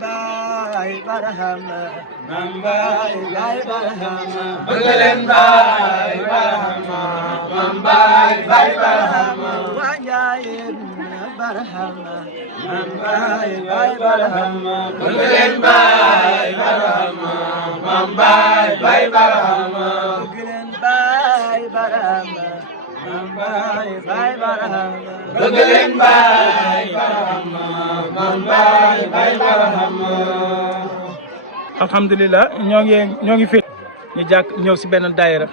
Baay Barhama Maam Baay Barhama bëgg leen Baay Barhama Maam Baay Barhama waa Njaayeen Barhama Maam Baay Barhama bëgg leen Baay Barhama Maam Baay Barhama bëgg leen Baay Barhama Maam Baay Barhama bëgg leen Baay Barhama Maam Baay Barhama. alhamdulilah ñoo ngi fi ñu ñëw si benn daayira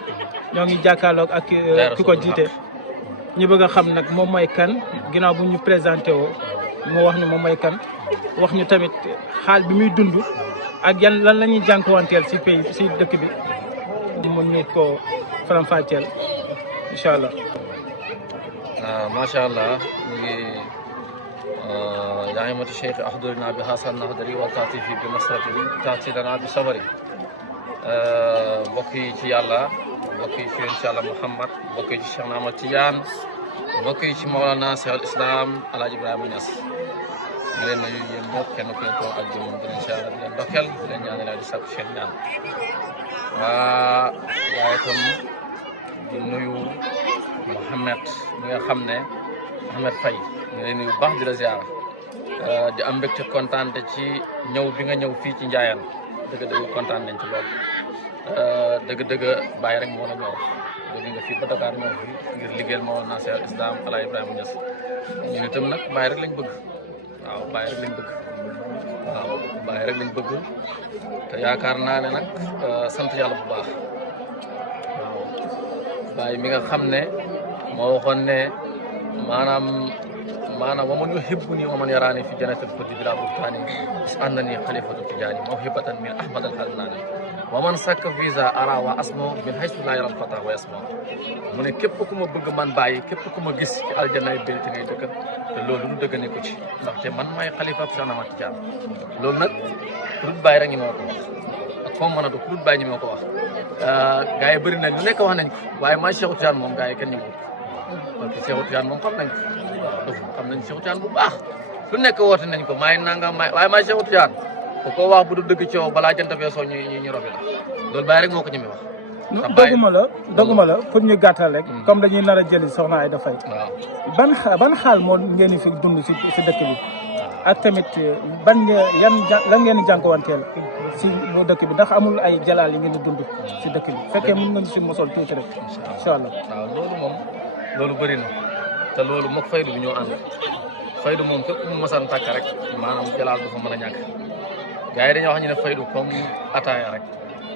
ñoo ngi jàkkaarloog ak ki ko jiite ñu bëgg a xam nag moom mooy kan ginnaaw bu ñu présenté woo mu wax ñu moom mooy kan wax ñu tamit xaal bi muy dund ak yan lan la ñuy jànkuwanteel si pays si dëkk bi mën ñu ko faram-fàcceel incha allah. macha allah ñu ngi yaa ngi mati cheikh ahdurina bi hasan nahdari wa taatifi bi nasratin taatidana bi sabari mbokk yi ci yàlla mbokk yi ci incha allah Muhammad mbokk yi ci Cheikh Ahmad Tidiane mbokk yi ci Mawlana Cheikh al Islam Alaaji Ibrahima Niass ñu leen nuyu yéen ñëpp kenn ku leen toog ak jëmmam di leen siyaare di leen ndokkeel di leen ñaanal di sakku seen ñaan waaye itam di nuyu Mouhamed mi nga xam ne Mouhamed Faye ñu leen nuyu bu baax di la ziara di am mbégte kontaan ci ñëw bi nga ñëw fii ci Njaayaan dëgg-dëgg kontaan nañ ci lool dëgg-dëgg bàyyi rek moo la ñor dëgg nga fii ba Dakar ñëw fi ngir liggéeyal Mawlana Cheikh al Islam Alaaji Ibrahima Niass ñun itam nag bàyyi rek lañ bëgg waaw bàyyi rek lañ bëgg waaw bàyyi rek lañ bëgg te yaakaar naa ne nag sant yàlla bu baax waaw bàyyi mi nga xam ne moo waxoon ne maanaam wa man yuhibbuni wa man yarani fi jannatil khuldi bila buhtani is annani khalifatu tijani mawhibatan min ahmad al halnani wa man sakka visa ara wa asmo min haythu la yara al fata wa yasmo mu ne képp ku ma bëgg man bàyyi képp ku ma gis ci aljanna yi béyti ngay dëkk te loolu lu dëgg ne ko ci ndaxte man may xalifa Cheikh Ahmad Tidiane loolu nag ku dul bàyyi rek ñi moo ko wax ak foo mën a du ku dul bàyyi ñi moo ko wax gars yi bëri nañ lu nekk wax nañ ko waaye may Cheikh Tidiane moom gars yi kenn ñëwul parce que Cheikh Tidiane moom xam nañ ko xam nañ Cheikh Tidiane bu baax lu nekk woote nañ ko maay nanga maay waaye maay Cheikh Tidiane ku ko wax bu du dëgg coow balaa jant bee soo ñu robi la loolu bàyyi rek moo ko ñeme wax. doguma la pour ñu gàttal rek. comme dañuy nar a jëli soxna Aïda Faye. waaw ban xaal moo ngeen fi dund si dëkk bi. ak tamit lan ngeen di jànkuwanteel si bu dëkk bi ndax amul ay jalaal yi ngeen di dund si dëkk bi fekkee mën nga si mosol tuuti rek incha allah. waaw loolu moom loolu bëri na te loolu moog faydu bi ñoo ànd faydu moom fépp mu mosaan tàkk rek maanaam jalaal du fa mën a ñàkk gars yi dañoo wax ñu ne faydu comme ataaya rek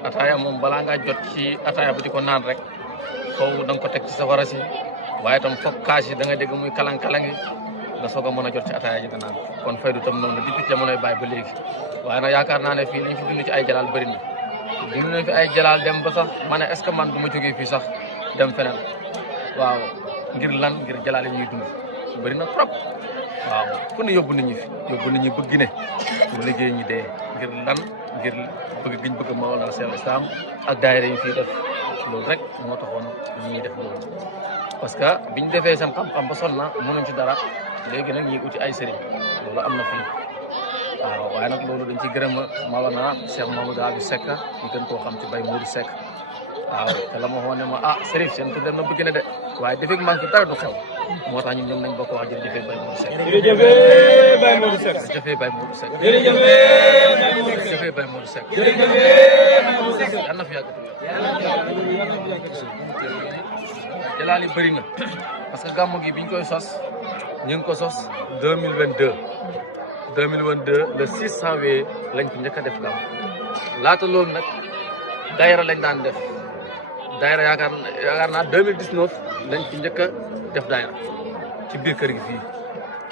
ataaya moom balaa ngaa jot ci ataaya bu di ko naan rek foofu da nga ko teg ci safara si waaye tam foog kaas yi da nga dégg muy kalang-kalangi nga soog a mën a jot ci ataaya ji da naan kon faydu tam noonu la depuis jamonoy bàyyi ba léegi waaye nag yaakaar naa ne fii liñ fi dund ci ay jalaal bëri na dund nañ fi ay jalaal dem ba sax ma ne est ce que man du ma jógee fii sax dem feneen waaw ngir lan ngir jalaal yi ñuy dund bëri na trop waaw fu ne yóbbu nit ñi fi yóbbu nit ñi bëgg ne pour liggéey ñi dee ngir lan ngir bëgg giñ bëgg Mawlana Cheikh al Islam ak daayira yi fii def loolu rek moo taxoon ñuy def loolu parce que biñ defee seen xam-xam ba sonn na mënuñ ci dara léegi nag ñuy uti ay sëriñ loolu am na fii waaw waaye nag loolu dañ ci gërëm Mawlana Cheikh Mamadou Abou Seck ñu gën koo xam ci Baye Modou Seck waaw te la ma waxoon ne ma Serif seen tur dem na bëgg na de waaye defee man fi dara du xew moo tax ñun ñoom nañ bokk wax jërëjëf Baye Modou Seck. jërëjëf Baye Modou Seck. jërëjëf Baye Modou Seck. jërëjëf Baye Modou Seck. jërëjëf Baye Modou Seck. jërëjëf Baye Modou Seck. yal na fi yàgg jalaal yi bëri na parce que gàmmu gi biñ koy sos ñu ngi ko sos 2022 le 6 janvier lañ ko njëkk a def gàmmu laata loolu nag daayira lañ daan def daayira yaakaar naa 2019 lañ ci njëkk a def daayira ci biir kër gi fii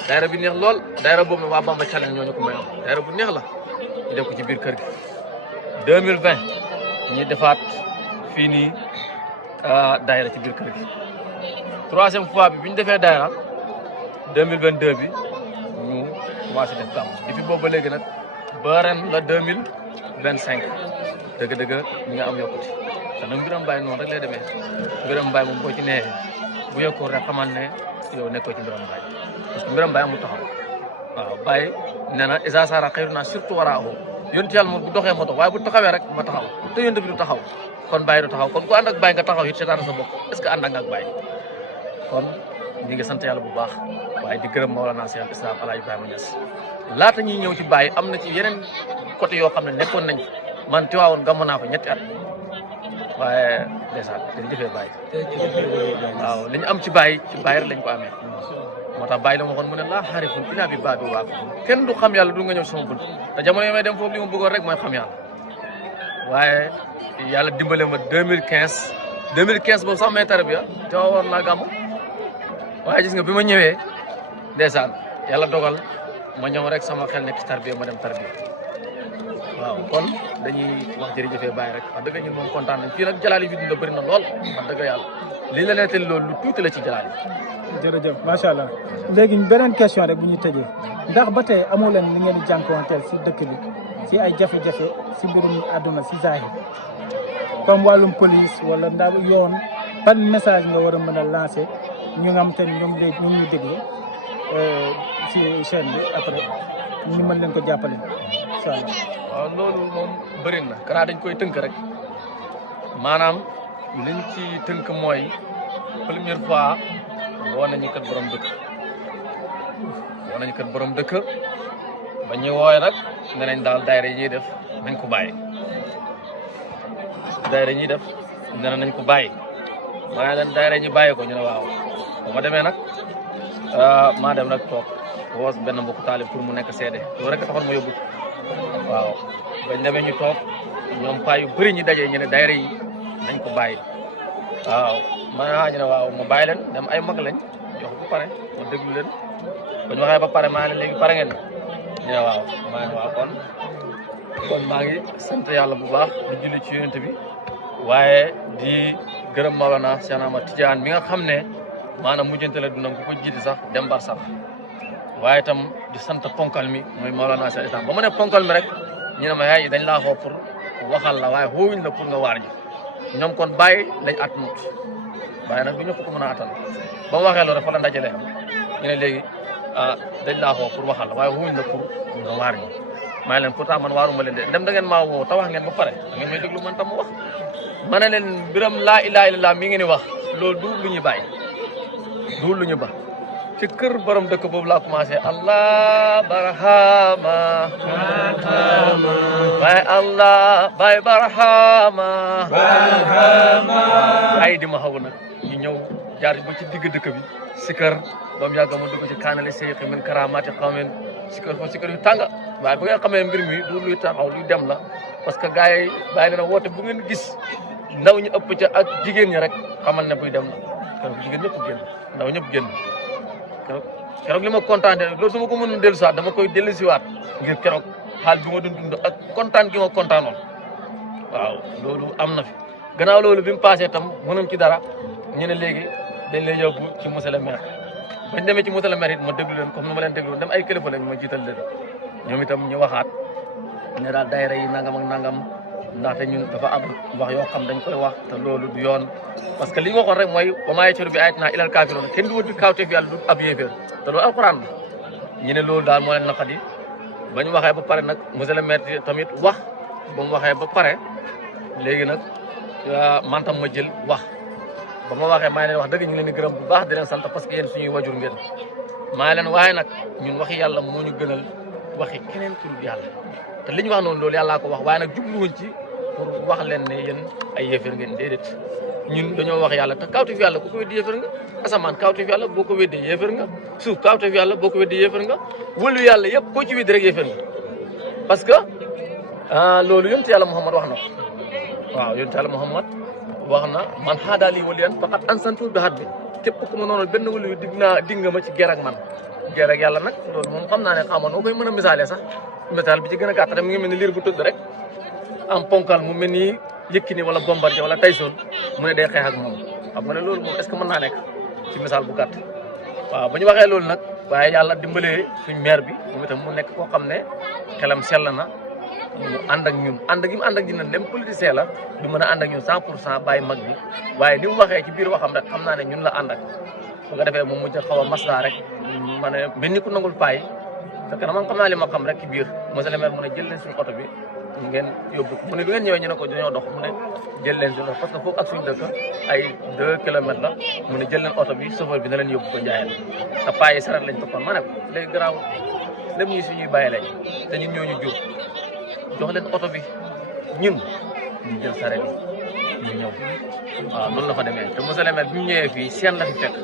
daayira bi neex lool daayira boobu waa Bamba Challenge ñoo ñu ko mayoon daayira bu neex la ñu def ko ci biir kër gi 2020 ñu defaat fii nii daayira ci biir kër gi troisième fois bi ñu defee daayira 2022 bi ñu commencé def gàmm depuis boobu ba léegi nag ba ren la 2025 dëgg-dëgg ñi nga am yokkute te nag mbiram Baay noonu rek lay demee mbiram Baay moom boo ci neexee bu yokkoo rek xamal ne yow nekkoo ci mbiram Baay parce que mbiram Baay amul taxaw waaw Baye nee na isa sara xëyru naa surtout waraahu yonent yàlla moom bu doxee ma dox waaye bu taxawee rek ma taxaw te yonent bi du taxaw kon Baye du taxaw kon ku ànd ak Baye nga taxaw it seetaan sa bopp est ce que ànd nga ak Baye kon ñi ngi sant yàlla bu baax waaye di gërëm Mawlana Cheikh Islam Alaaji Ibrahima Niass laata ñuy ñëw ci Baye am na ci yeneen côté yoo xam ne nekkoon nañ man Tiwaawoon gàmm naa fa 2 at waaye ndeysaan dañu jëfee Baye waaw li ñu am ci Baye rek lañ ko amee moo tax Baye la ma waxoon mu ne laa xaarifun ilaa bi baabi waa kenn du xam yàlla du nga ñëw sama bunt te jamono yi may dem foofu li ma bëggoon rek mooy xam yàlla waaye yàlla dimbale ma 2015 boobu sax may tarbiya Tiwaawoon laa gàmm waaye gis nga bi ma ñëwee ndeysaan yàlla dogal ma ñëw rek sama xel nekk ci tarbiya ma dem tarbiya waaw kon dañuy wax jërëjëfee Baye rek wax dëgg ñun moom kontaan nañ fii nag jalaal yi fi dund bëri na lool wax dëgg yàlla li la nettali loolu lu tuuti la ci jalaal yi. jërëjëf macha allah léegi beneen question rek bu ñu tëjee ndax ba tey amoo leen li ngeen di jànkuwanteel si dëkk bi si ay jafe-jafe si mbirum àdduna si zahir comme wàllum police wala ndax yoon ban message nga war a mën a lancer ñu nga xam te ne ñoom ñu déglu si chaîne bi après ñu mën leen ko jàppale incha allah. waaw loolu moom bëri na kanaa dañ koy tënk rek maanaam liñ ci tënk mooy première fois woo nañu kat borom dëkk ba ñu wooye nag ne nañ daal daayira yi ñuy def nañ ko bàyyi nañ ko bàyyi maa ngi leen daayira ñi bàyyi ko ñu ne waaw ba ma demee nag maa dem nag toog woos benn mbokku taalib pour mu nekk seede loolu rek taxoon ma yóbbu waaw bañ demee ñu toog ñoom paa yu bëri ñi dajee ñu ne daayira yi nañ ko bàyyi waaw ñu ne waaw ma bàyyi leen dem ay mag lañ jox ba pare ma déglu leen ba ñu waxee ba pare maa ne léegi pare ngeen ñu ne waaw maa ne waaw kon maa ngi sant yàlla bu baax di julli ci yonent bi waaye di gërëm Mawlana Cheikh Ahmad Tidiane mi nga xam ne maanaam mujjante la dundam ku ko jiiti sax dem bar sax waaye itam di sant ponkal mi mooy Mawlana Cheikh Islam ba ma ne ponkal mi rek ñu ne ma yaay dañ laa xoo pour waxal la waaye xoowuñ la pour nga waar ji ñoom kon Baye lañ attanut Baye nag du ñëpp ko mën a attan ba mu waxee loolu rek fa la ndajale am ñu ne léegi dañ laa xoo pour waxal la waaye xoowuñ la pour nga waar ji maa ngi leen pourtant man waaruma leen de dem da ngeen maa woo te wax ngeen ba pare da ngeen may déglu man tam mu wax ma ne leen biram laa ilaaha illallaah mi ngeen di wax loolu du lu ñu bàyyi du lu ñu ba ci kër borom dëkk boobu laa commencé allah barahama waaye allah bay barahama ay di ma xaw nag ñu ñëw jaar ba ci digg dëkk bi sikar ba mu yàgg ma dugg ci kaanale seyxi min karamaati xawmen sikar fa sikar yu tàng waaye ba nga xamee mbir mi du luy taxaw luy dem la parce que gars yi bàyyi leen woote bu ngeen gis ndaw ñu ëpp ca ak jigéen ñi rek xamal ne buy dem la keroog jigéen ñëpp génn ndaw ñëpp génn keroog li ma kontaan loolu su ma ko mënoon dellu siwaat dama koy dellu siwaat ngir keroog xaal bi ma doon dund ak kontaan gi ma kontaanoon waaw loolu am na fi gannaaw loolu bi mu passé tam mënuñ ci dara ñu ne léegi dañ lay yóbbu ci monsieur le maire bañ demee ci monsieur le maire it ma déglu leen comme ni ma leen déglu dem ay kilifa lañ ma jiital leen ñoom itam ñu waxaat ne daal daayira yi nangam ak nangam ndaxte ñun dafa am wax yoo xam dañ koy wax te loolu du yoon parce que li ñu waxoon rek mooy wa maa yashhadu bi aayatinaa illal kaafiruun kenn du wut kaawteef yàlla du ab yéeféer te loolu alxuraan la ñu ne loolu daal moo leen naqadi ba ñu waxee ba pare nag monsieur le maire tamit wax ba mu waxee ba pare léegi nag man tam ma jël wax ba ma waxee maa leen wax dëgg ñu ngi leen di gërëm bu baax di leen sant parce que yéen suñuy wajur ngeen maa leen waaye nag ñun waxi yàlla moo ñu gënal waxi keneen ku dul yàlla te li ñu wax noonu loolu yàllaa ko wax waaye nag jubluwuñ ci pour wax leen ne yéen ay yéeféer ngeen déedéet ñun dañoo wax yàlla te kawteef yàlla ku ko weddi yéeféer nga asamaan kawteef yàlla boo ko weddee yéeféer nga suuf kawteef yàlla boo ko weddee yéeféer nga wëlu yàlla yëpp koo ci weddi rek yéeféer nga parce que loolu yonent yàlla Muhammad wax na ko waaw yonent yàlla Muhammad wax na man xaadaa lii waliyan faqad ansantu bi hat bi képp ku ma noonu benn wëlu dig nga ma ci ger ak man ger ak yàlla nag loolu moom xam naa ne xamoon noo koy mën a misaalee sax misaal bi ci gën a gàtt rek mu ngi mel ni liir bu tëdd rek am ponkal mu mel ni Yékini wala Bombardier wala Tyson mu ne day xeex ak moom xam nga ne loolu moom est-ce que mën naa nekk ci misaal bu gàtt waaw ba ñu waxee loolu nag waaye yàlla dimbalee suñ maire bi moom itam mu nekk koo xam ne xelam sell na mu ànd ak ñun ànd gi mu ànd ak ñun dem politicien la du mën a ànd ak ñun 100% bàyyi mag bi waaye ni mu waxee ci biir waxam rek xam naa ne ñun la ànd ak su ko defee moom mujj xaw a masla rek ma ne mel ni ku nangul paay fekk na man xam naa li ma xam rek ci biir monsieur le maire mu ne jël leen suñu oto bi ngeen yóbbu mu ne bi ngeen ñëwee ñu ne ko dañoo dox mu ne jël leen suñu parce que foofu ak suñu dëkk ay 2 kilomètres la mu ne jël leen oto bi chauffeur bi na leen yóbbu ko Njaayeen te paa yi saret lañ toppoon ma ne ko léegi garaaw lépp ñi suñuy bàyyi lañ te ñun ñoo ñu jur jox leen oto bi ñun ñu jël saret yi ñu ñëw waaw noonu la fa demee te monsieur le maire bi ñu ñëwee fii seen la fi fekk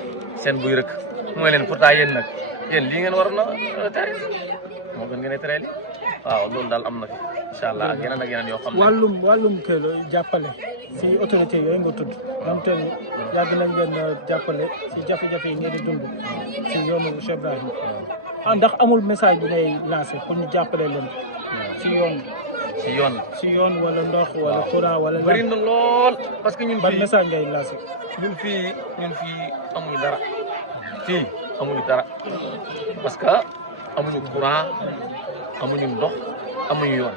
seen buy rëkk mooy leen pourtant yéen nag yéen lii ngeen waroon a tere moo gën ngeen a tere li waaw loolu daal am na fi incha allah ak yeneen yoo xam ne wàllum kër jàppale si autorité yooyu nga tudd ñoom te yàgg nañ leen jàppale si jafe-jafe yi ngeen di dund si yoonu Cheikh Ibrahim ndax amul message bi ngay lancé pour ñu jàppale leen si yoon wala ndox wala courant wala bëri na lool parce que ñun ban message ngay lancé ñun fii amuñu dara fii amuñu dara parce que amuñu courant amuñu ndox amuñu yoon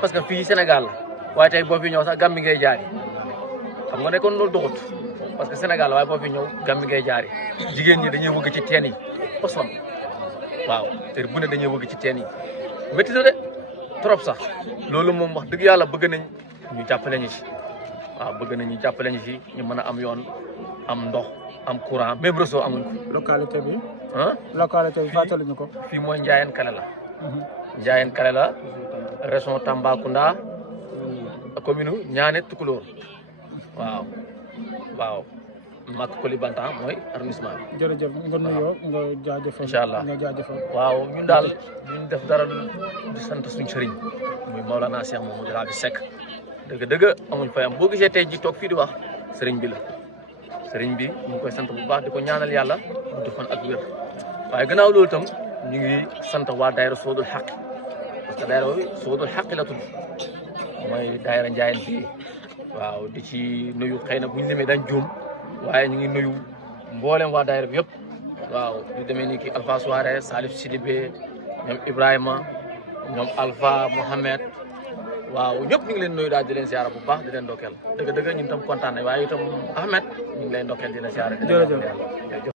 parce que fii Sénégal la waaye tey boo fi ñëw sax Gambie ngay jaari xam nga ne kon loolu doxut parce que Sénégal la waaye boo fi ñëw Gambie ngay jaari jigéen ñi dañuy wëgg ci teen yi ba sonn waaw te bu ne dañuy wëgg ci teen yi métti na de trop sax loolu moom wax dëgg yàlla bëgg nañ ñu jàppale ñu ci waaw bëgg nañ ñu jàppale ñu ci ñu mën a am yoon am ndox am courant même réseau amuñ ko. localité bi. localité bi fàttali ñu ko. fii mooy Njaayeen Kale la. Njaayeen Kale la région Tambacounda commune Niané Tukulóor waaw Mak Koulibantang mooy arrondissement bi. jërëjëf nga nuyoo nga jaajëfal. incha allah nga jaajëfal. waaw ñun daal duñ def dara di sant suñu sëriñ muy Maolana Cheikh Mamadou Rabi Seck dëgg amuñ fayam boo gisee tey ji toog fii di wax sëriñ bi la. sëriñ bi ñu ngi koy sant bu baax di ko ñaanal yàlla du fan ak wér waaye gannaaw loolu itam ñu ngi sant waa daayira Soodul Xaq parce que daayira bi Soodul Xaq la tudd mooy daayira Njaayeen fii waaw di ci nuyu xëy na bu ñu demee dañ juum waaye ñu ngi nuyu mboolem waa daayira bi yëpp waaw ñu demee ni ki Alpha Soare Salif Sidibé ñoom Ibrahima ñoom Alpha Mohamed waaw ñëpp ñu ngi leen nuyu daal di leen ziara bu baax di leen ndokkeel dëgg ñun tam kontaan nañ waaye itam Ahmed ñu ngi lay ndokkeel di leen ziara. jërëjëf.